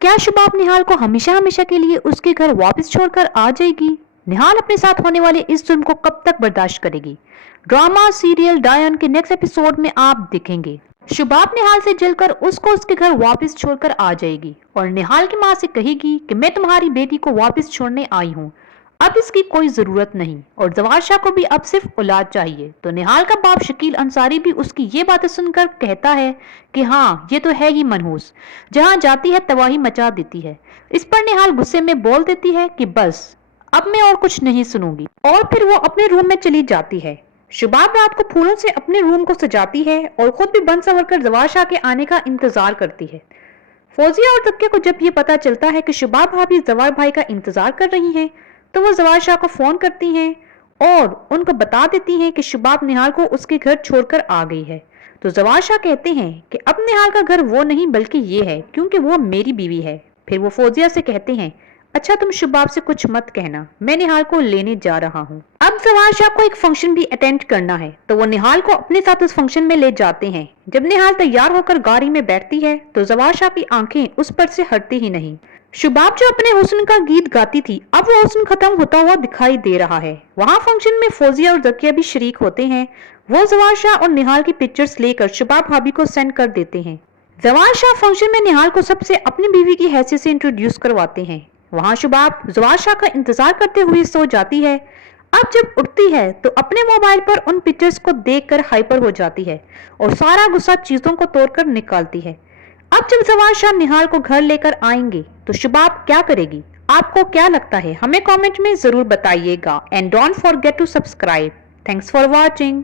क्या शुभाब निहाल को हमेशा हमेशा के लिए उसके घर वापस छोड़कर आ जाएगी? निहाल अपने साथ होने वाले इस जुल्म को कब तक बर्दाश्त करेगी? ड्रामा सीरियल डायन के नेक्स्ट एपिसोड में आप दिखेंगे। शुभाब निहाल से जलकर उसको उसके घर वापस छोड़कर आ जाएगी और निहाल की माँ से कहेगी कि मैं तुम्हारी बेटी को वापस छोड़ने आई हूँ, अब इसकी कोई जरूरत नहीं। और जवार शाह को भी अब सिर्फ औलाद चाहिए। तो निहाल का बाप शकील अंसारी भी उसकी ये बातें सुनकर कहता है कि हाँ, ये तो है ही मनहूस, जहां जाती है तबाही मचा देती है। इस पर निहाल गुस्से में बोल देती है कि बस अब मैं और कुछ नहीं सुनूंगी, और फिर वो अपने रूम में चली जाती है। शुभाब रात को फूलों से अपने रूम को सजाती है और खुद भी बन संवर कर जवार शाह के आने का इंतजार करती है। फौजिया और तकिया को जब ये पता चलता है कि शुभाब भाभी जवार भाई का इंतजार कर रही हैं, तो वो जवार शाह को फोन करती हैं और उनको बता देती हैं कि शुभाब निहाल को उसके घर छोड़कर आ गई है। तो जवार शाह कहते हैं कि अब निहाल का घर वो नहीं बल्कि ये है, क्योंकि वो मेरी बीवी है। फिर वो फौजिया से कहते हैं, अच्छा तुम शुभाब से कुछ मत कहना, मैं निहाल को लेने जा रहा हूँ। अब जवार शाह को एक फंक्शन भी अटेंड करना है, तो वो निहाल को अपने साथ उस फंक्शन में ले जाते हैं। जब निहाल तैयार होकर गाड़ी में बैठती है तो जवार शाह की आंखें उस पर से हटती ही नहीं। शुभाब जो अपने हुस्न का गीत गाती थी, अब वो हुस्न खत्म होता हुआ दिखाई दे रहा है। वहाँ फंक्शन में फौजिया और जकिया भी शरीक होते हैं। वो जवार शाह और निहाल की पिक्चर्स लेकर शुभाब भाभी को सेंड कर देते हैं। जवार शाह फंक्शन में निहाल को सबसे अपनी बीवी की हैसियत से इंट्रोड्यूस करवाते हैं। वहाँ शुभाब जवार शाह का इंतजार करते हुए सो जाती है। अब जब उठती है तो अपने मोबाइल पर उन पिक्चर्स को देखकर हाइपर हो जाती है और सारा गुस्सा चीजों को तोड़कर निकालती है। अब जब जवार शाह निहाल को घर लेकर आएंगे तो शुभाब क्या करेगी? आपको क्या लगता है? हमें कमेंट में जरूर बताइएगा। And don't forget to subscribe. Thanks for watching.